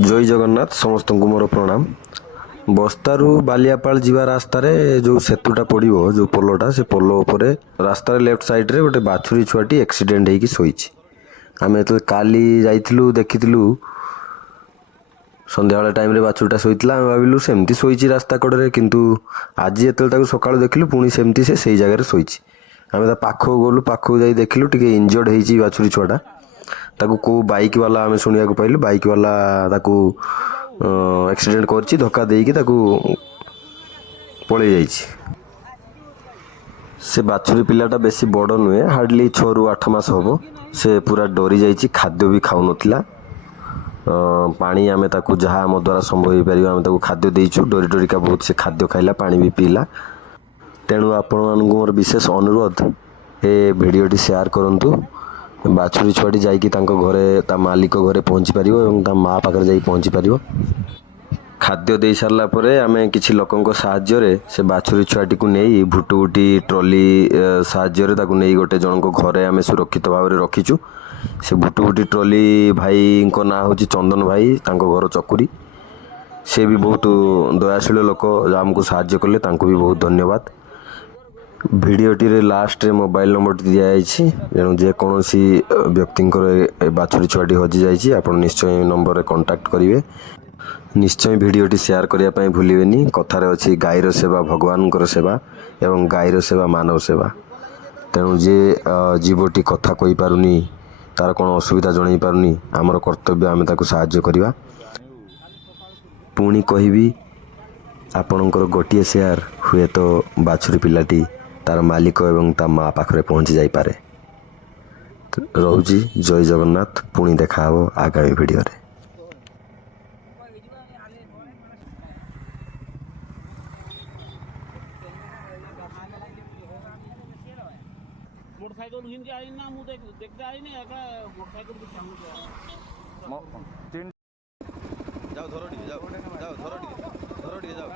जय जगन्नाथ समस्त को मोर प्रणाम। बस्तारू बालियापाल जीवा रास्तार जो सेतुटा पड़ो जो पोलटा से पोल उपर रास्तार लेफ्ट साइड रे गोटे बाछुरी छुआटी एक्सीडेंट होगी शोची। आम जो काली जाइलु देखिलु संध्या टाइम रे बाछुरीटा शोला आम भाविलु सेमती शोची रास्ता कड़े किंतु आज जो सका देखिलु पुणी सेमती से जगह शोची। आम पाखक गलु पाखक जा देखिलु टे इंजर्ड होती बाछुरी छुआटा ताकू को बाइक वाला आम शुणा पाइलु बाइक वाला ताकू एक्सीडेंट कर धक्का देकी ताकू पलि जाइए। से बाछुरी पिलाटा बेसी बड़ नुहे हार्डली 6 ରୁ 8 मास हम से पूरा डरी जाइए खाद्य भी खाऊ नथिला पानी आमे ताकू जहाँ आम द्वारा संभव हो पार आम ताकू खाद्य देचु डरी डरिका बहुत से खाद्य खाइला पानी भी पीला। तेणु आपण मानक मोर विशेष अनुरोध ए भिडियोटी शेयर करंतु बाछुरी छुआटी जाइकी घरे ता मालिक घरे पहुँची पार और ता माँ पाखे जा पहुँची पार। खाद्य दे सारा पर आम कि लोकों साहाय्य से बाछुरी छुआटी को नहीं भुटुभुटी ट्रॉली साहाय्य नहीं गोटे जन को घरे आम सुरक्षित भाव में रखीचु। से भुटुभुटी ट्रॉली भाई को ना हूँ चंदन भाई घर चकुरी से भी बहुत दयाशील लोक आमको साहाय्य कले भी बहुत धन्यवाद। भिडियोटी लास्ट रे मोबाइल नंबर दिखाई तेणु जेकोसी व्यक्ति बाछुरी छुआटी हजि जाइए आप निश्चय नंबर रे कांटेक्ट करेंगे। निश्चय भिडियोटी शेयर करने भूलें। कथार अच्छी गाईर सेवा भगवान सेवा एवं गाईर सेवा मानव सेवा। तेणु जे जीवटी कथा कही पारुनी तार कौन असुविधा जन पारुनी आमर कर्तव्य आम ताकू साहाय्य करवा। पुणी कहबी आपणकर गोटे शेयर हुए तो बाछुरी पिलाटी तार मालिक एवं ता माँ पाखरे पहुँची जाइपारे। रोजी जय जगन्नाथ पुणी देखा आगामी भिडियो रे। मोटरसाइकिल घिन के आई ना मुझे देखते आई नहीं अगर मोटरसाइकिल को चाहूँ जाओ धरो जाओ जाओ धरो जाओ